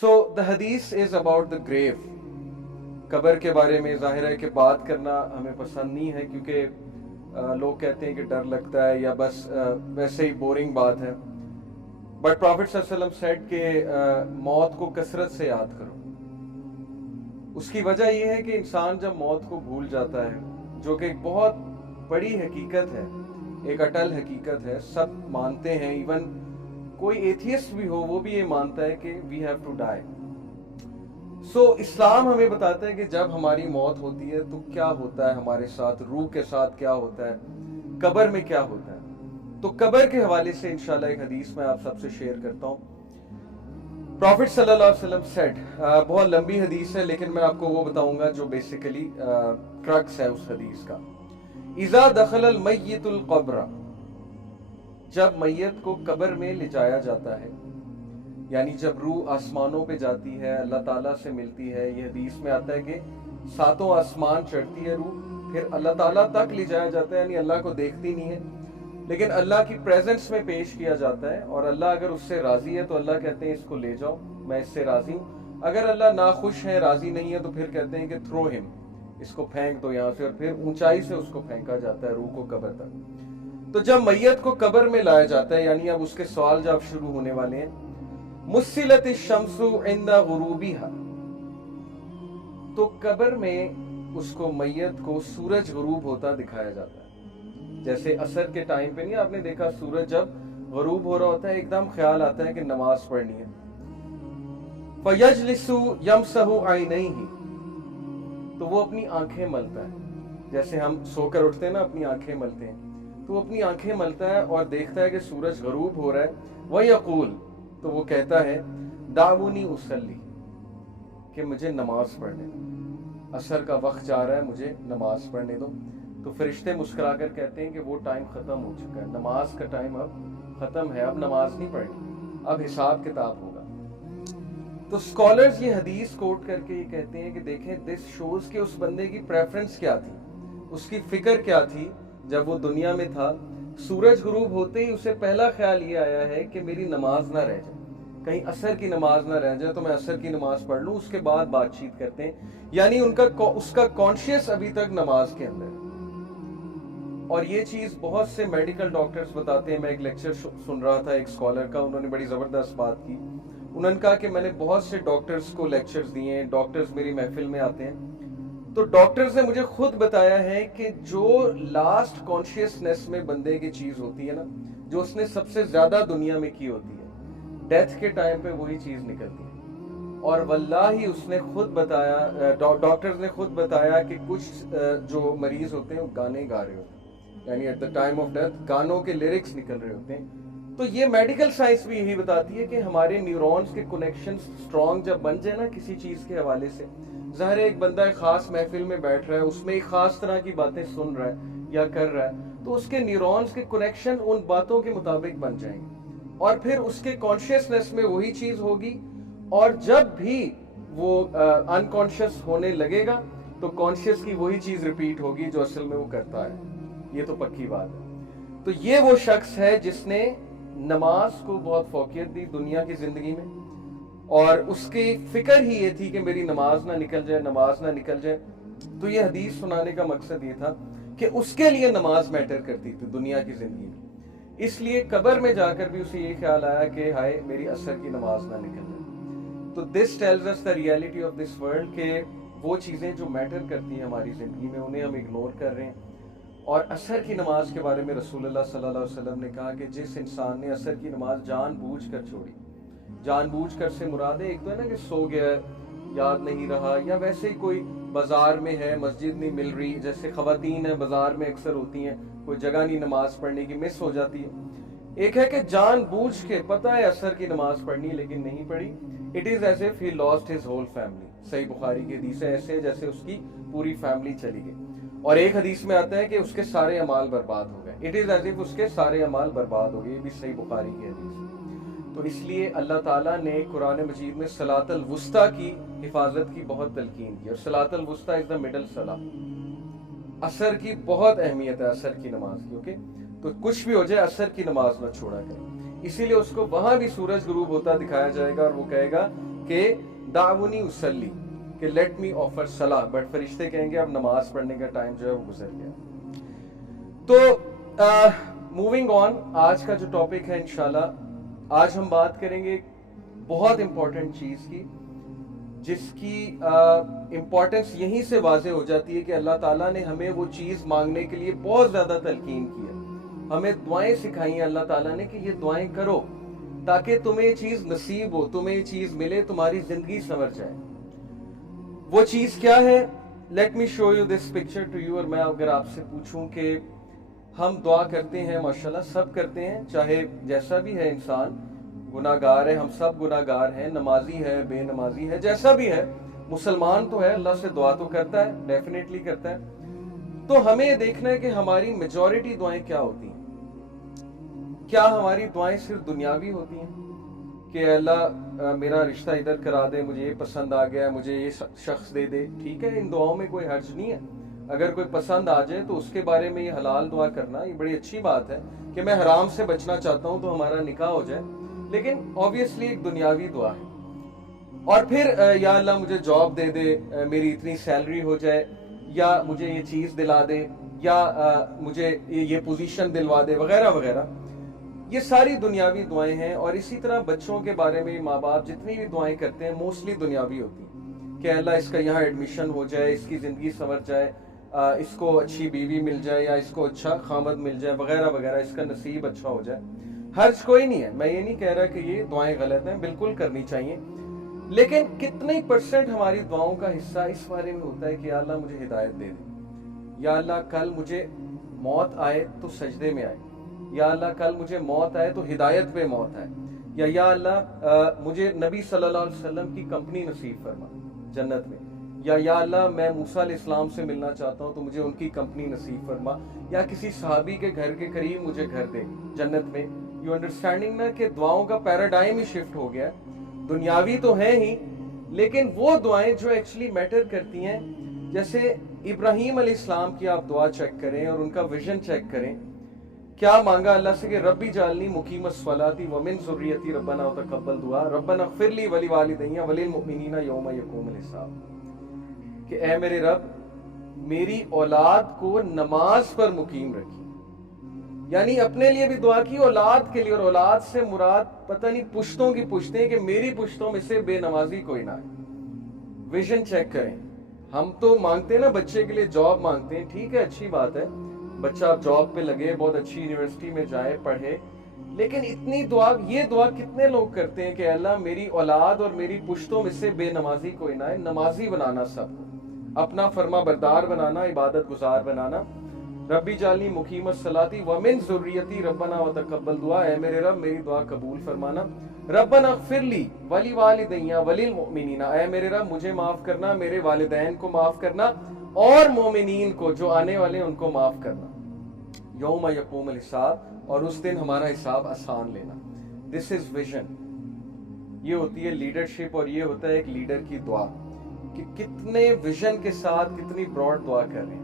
So the hadith is about the grave. قبر کے بارے میں ظاہر ہے کہ بات کرنا ہمیں پسند نہیں ہے کیونکہ لوگ کہتے ہیں کہ ڈر لگتا ہے یا بس ویسے ہی بورنگ بات ہے. بٹ پرافٹ صلی اللہ علیہ وسلم سیڈ کہ موت کو کثرت سے یاد کرو. اس کی وجہ یہ ہے کہ انسان جب موت کو بھول جاتا ہے، جو کہ ایک بہت بڑی حقیقت ہے، ایک اٹل حقیقت ہے، سب مانتے ہیں، ایون کوئی ایتھیسٹ بھی ہو وہ بھی یہ مانتا ہے کہ وی ہیو ٹو ڈائی. سو اسلام ہمیں بتاتا ہے کہ جب ہماری موت ہوتی ہے تو کیا ہوتا ہے ہمارے ساتھ، روح کے ساتھ کیا ہوتا ہے، قبر میں کیا ہوتا ہے. تو قبر کے حوالے سے انشاءاللہ ایک حدیث میں آپ سب سے شیئر کرتا ہوں. پروفٹ صلی اللہ علیہ وسلم سیڈ، بہت لمبی حدیث ہے لیکن میں آپ کو وہ بتاؤں گا جو بیسیکلی کرکس ہے اس حدیث کا. اذا دخل المیت القبر، جب میت کو قبر میں لے جایا جاتا ہے، یعنی جب روح آسمانوں پہ جاتی ہے، اللہ تعالیٰ سے ملتی ہے. یہ حدیث میں آتا ہے کہ 7 آسمان چڑھتی ہے روح، پھر اللہ تعالیٰ تک لے جایا جاتا ہے، یعنی اللہ کو دیکھتی نہیں ہے لیکن اللہ کی پریزنس میں پیش کیا جاتا ہے. اور اللہ اگر اس سے راضی ہے تو اللہ کہتے ہیں اس کو لے جاؤ، میں اس سے راضی ہوں. اگر اللہ ناخوش ہے، راضی نہیں ہے، تو پھر کہتے ہیں کہ تھرو ہم، اس کو پھینک دو یہاں سے، اور پھر اونچائی سے اس کو پھینکا جاتا ہے روح کو قبر تک. تو جب میت کو قبر میں لایا جاتا ہے، یعنی اب اس کے سوال جب شروع ہونے والے ہیں. مسلت الشمس عند غروبها، تو قبر میں اس کو میت کو سورج غروب ہوتا دکھایا جاتا ہے. جیسے عصر کے ٹائم پہ نہیں آپ نے دیکھا سورج جب غروب ہو رہا ہوتا ہے ایک دم خیال آتا ہے کہ نماز پڑھنی ہے. فَيَجْلِسُ يَمْسَحُ عَيْنَيْهِ، تو وہ اپنی آنکھیں ملتا ہے. جیسے ہم سو کر اٹھتے ہیں نا اپنی آنکھیں ملتے ہیں، تو وہ اپنی آنکھیں ملتا ہے اور دیکھتا ہے کہ سورج غروب ہو رہا ہے. وَيَقُولُ، تو وہ کہتا ہے دعونی اصلی، کہ مجھے نماز پڑھنے دو، عصر کا وقت جا رہا ہے، مجھے نماز پڑھنے دو. تو فرشتے مسکرا کر کہتے ہیں کہ وہ ٹائم ختم ہو چکا ہے، نماز کا ٹائم اب ختم ہے، اب نماز نہیں پڑھنی، اب حساب کتاب ہوگا. تو اسکالرز یہ حدیث کوٹ کر کے یہ کہتے ہیں کہ دیکھیں دس شوز کہ اس بندے کی پریفرنس کیا تھی، اس کی فکر کیا تھی. جب وہ دنیا میں تھا، سورج غروب ہوتے ہی اسے پہلا خیال یہ آیا ہے کہ میری نماز نہ رہ جائے، کہیں عصر کی نماز نہ رہ جائے تو میں عصر کی نماز پڑھ لوں، اس کے بعد بات چیت کرتے ہیں. یعنی اس کا کانشیس ابھی تک نماز کے اندر. اور یہ چیز بہت سے میڈیکل ڈاکٹرز بتاتے ہیں. میں ایک لیکچر سن رہا تھا ایک اسکالر کا، انہوں نے بڑی زبردست بات کی. انہوں نے کہا کہ میں نے بہت سے ڈاکٹرز کو لیکچرز دیے ہیں، ڈاکٹرز میری محفل میں آتے ہیں، تو ڈاکٹرز نے مجھے خود بتایا ہے کہ جو لاسٹ کانشیسنیس میں بندے کی چیز ہوتی ہے نا، جو اس نے سب سے زیادہ دنیا میں کی ہوتی ہے، ڈیتھ کے ٹائم پہ وہی چیز نکلتی ہے. اور واللہ اس نے خود بتایا، ڈاکٹرز نے خود بتایا کہ کچھ جو مریض ہوتے ہیں وہ گانے گا رہے ہوتے ہیں، یعنی at the time of death گانوں کے لیرکس نکل رہے ہوتے ہیں. تو یہ میڈیکل سائنس بھی یہی بتاتی ہے کہ ہمارے نیورونز کے کنیکشنز سٹرونگ جب بن جائے نا کسی چیز کے حوالے سے، ظاہر ہے ایک بندہ ایک خاص محفل میں بیٹھ رہا ہے، اس میں ایک خاص طرح کی باتیں سن رہا ہے یا کر رہا ہے، تو اس کے نیورونز کے کنیکشن ان باتوں کے مطابق بن جائیں گے اور پھر اس کے کانشیسنیس میں وہی چیز ہوگی. اور جب بھی وہ انکانشیس ہونے لگے گا تو کانشیس کی وہی چیز ریپیٹ ہوگی جو اصل میں وہ کرتا ہے. یہ تو پکی بات ہے. تو یہ وہ شخص ہے جس نے نماز کو بہت فوقیت دی دنیا کی زندگی میں، اور اس کی فکر ہی یہ تھی کہ میری نماز نہ نکل جائے، نماز نہ نکل جائے. تو یہ حدیث سنانے کا مقصد یہ تھا کہ اس کے لیے نماز میٹر کرتی تھی دنیا کی زندگی میں. اس لیے قبر میں جا کر بھی اسے یہ خیال آیا کہ ہائے میری عصر کی نماز نہ نکل جائے. تو this tells is the reality of this world کہ وہ چیزیں جو میٹر کرتی ہیں ہماری زندگی میں انہیں ہم اگنور کر رہے ہیں. اور عصر کی نماز کے بارے میں رسول اللہ صلی اللہ علیہ وسلم نے کہا کہ جس انسان نے عصر کی نماز جان بوجھ کر چھوڑی، جان بوجھ کر سے مراد ہے ایک تو ہے نا کہ سو گیا ہے، یاد نہیں رہا، یا ویسے ہی کوئی بازار میں ہے مسجد نہیں مل رہی، جیسے خواتین ہیں بازار میں اکثر ہوتی ہیں، کوئی جگہ نہیں نماز پڑھنے کی، مس ہو جاتی ہے. ایک ہے کہ جان بوجھ کے پتہ ہے عصر کی نماز پڑھنی لیکن نہیں پڑھی. It is as if he lost his whole family. صحیح بخاری کی حدیث ہے ایسے جیسے اس کی پوری فیملی چلی گئی. اور ایک حدیث میں آتا ہے کہ اس کے سارے اعمال برباد ہو گئے. It is as if اس کے سارے اعمال برباد ہو گئے. یہ بھی صحیح بخاری کی حدیث ہے. تو اس لیے اللہ تعالیٰ نے قرآن مجید میں صلاۃ الوسطیٰ کی حفاظت کی بہت تلقین کی، اور صلاۃ الوسطیٰ از دا مڈل صلاۃ. عصر کی بہت اہمیت ہے عصر کی نماز کی. اوکے، تو کچھ بھی ہو جائے عصر کی نماز نہ چھوڑا کرے. اسی لیے اس کو وہاں بھی سورج غروب ہوتا دکھایا جائے گا اور وہ کہے گا کہ کہ دعونی اسلی کہ لیٹ می آفر صلاح, بٹ فرشتے کہیں گے اب نماز پڑھنے کا ٹائم جو ہے وہ گزر گیا. تو موونگ آن, آج کا جو ٹاپک ہے انشاءاللہ, آج ہم بات کریں گے بہت امپورٹنٹ چیز کی, جس کی امپورٹنس یہیں سے واضح ہو جاتی ہے کہ اللہ تعالیٰ نے ہمیں وہ چیز مانگنے کے لیے بہت زیادہ تلقین کی ہے. ہمیں دعائیں سکھائی ہیں اللہ تعالیٰ نے کہ یہ دعائیں کرو تاکہ تمہیں یہ چیز نصیب ہو, تمہیں یہ چیز ملے, تمہاری زندگی سنور جائے. وہ چیز کیا ہے؟ Let me show you this picture to you. اور میں اگر آپ سے پوچھوں کہ ہم دعا کرتے ہیں, ماشاءاللہ سب کرتے ہیں, چاہے جیسا بھی ہے انسان, گناہ گار ہے, ہم سب گناہ گار ہیں, نمازی ہے, بے نمازی ہے, جیسا بھی ہے, مسلمان تو ہے, اللہ سے دعا تو کرتا ہے, ڈیفینیٹلی کرتا ہے. تو ہمیں یہ دیکھنا ہے کہ ہماری میجورٹی دعائیں کیا ہوتی ہیں. کیا ہماری دعائیں صرف دنیاوی ہوتی ہیں کہ اللہ میرا رشتہ ادھر کرا دے, مجھے یہ پسند آ گیا, مجھے یہ شخص دے دے, ٹھیک ہے, ان دعاؤں میں کوئی حرج نہیں ہے. اگر کوئی پسند آ جائے تو اس کے بارے میں یہ حلال دعا کرنا یہ بڑی اچھی بات ہے کہ میں حرام سے بچنا چاہتا ہوں تو ہمارا نکاح ہو جائے, لیکن آبویسلی ایک دنیاوی دعا ہے. اور پھر یا اللہ مجھے جاب دے دے, میری اتنی سیلری ہو جائے, یا مجھے یہ چیز دلا دے, یا مجھے یہ پوزیشن دلوا دے, وغیرہ وغیرہ. یہ ساری دنیاوی دعائیں ہیں. اور اسی طرح بچوں کے بارے میں ماں باپ جتنی بھی دعائیں کرتے ہیں موسٹلی دنیاوی ہوتی ہیں کہ اللہ اس کا یہاں ایڈمیشن ہو جائے, اس کی زندگی سنور جائے, اس کو اچھی بیوی مل جائے, یا اس کو اچھا خامد مل جائے, وغیرہ وغیرہ, اس کا نصیب اچھا ہو جائے. حرج کوئی نہیں ہے, میں یہ نہیں کہہ رہا کہ یہ دعائیں غلط ہیں, بالکل کرنی چاہیے. لیکن کتنے پرسنٹ ہماری دعاؤں کا حصہ اس بارے میں ہوتا ہے کہ یا اللہ مجھے ہدایت دے دے, یا اللہ کل مجھے موت آئے تو سجدے میں آئے, یا اللہ کل مجھے موت آئے تو ہدایت پہ موت آئے, یا اللہ مجھے نبی صلی اللہ علیہ وسلم کی کمپنی نصیب فرما جنت میں, یا اللہ میں موسیٰ علیہ السلام سے ملنا چاہتا ہوں تو مجھے ان کی کمپنی نصیب فرما, یا کسی صحابی کے گھر کے قریب مجھے گھر دے جنت میں. یو انڈرسٹینڈنگ نا کہ دعاؤں کا پیراڈائم ہی شفٹ ہو گیا ہے. دنیاوی تو ہیں ہی, لیکن وہ دعائیں جو ایکچولی میٹر کرتی ہیں, جیسے ابراہیم علیہ السلام کی آپ دعا چیک کریں اور ان کا ویژن چیک کریں. کیا مانگا اللہ سے کہ ربی جعلنی مقیم الصلاۃ ومن ذریتی ربنا وتقبل دعا ربنا اغفر لی ولوالدی وللمؤمنین یوم یقوم الحساب, کہ اے میرے رب میری اولاد کو نماز پر مقیم رکھی. یعنی اپنے لیے بھی دعا کی, اولاد کے لیے, اور اولاد سے مراد پتہ نہیں پشتوں کی پشتیں, کہ میری پشتوں میں سے بے نمازی کوئی نہ آئے. ویژن چیک کریں. ہم تو مانگتے ہیں نا بچے کے لیے جاب مانگتے ہیں, ٹھیک ہے, اچھی بات ہے, بچہ اب جاب پہ لگے, بہت اچھی یونیورسٹی میں جائے, پڑھے, لیکن اتنی دعا, یہ دعا کتنے لوگ کرتے ہیں کہ اللہ میری اولاد اور میری پشتوں میں سے بے نمازی کوئی نہ آئے. نمازی بنانا سب کو, اپنا فرما بردار بنانا, عبادت گزار بنانا. ربی جعلنی مقیم الصلاۃ ومن ذریتی ربنا وتقبل دعا, اے میرے رب میری دعا قبول فرمانا. ربنا اغفر لی ولوالدی وللمؤمنین, اے میرے رب مجھے معاف کرنا, میرے والدین کو معاف کرنا, اور مومنین کو جو آنے والے ان کو معاف کرنا. یوم یقوم الحساب, اور اس دن ہمارا حساب آسان لینا. دس از ویژن. یہ ہوتی ہے لیڈرشپ, اور یہ ہوتا ہے ایک لیڈر کی دعا کہ کتنے ویژن کے ساتھ کتنی براڈ دعا کر رہے ہیں.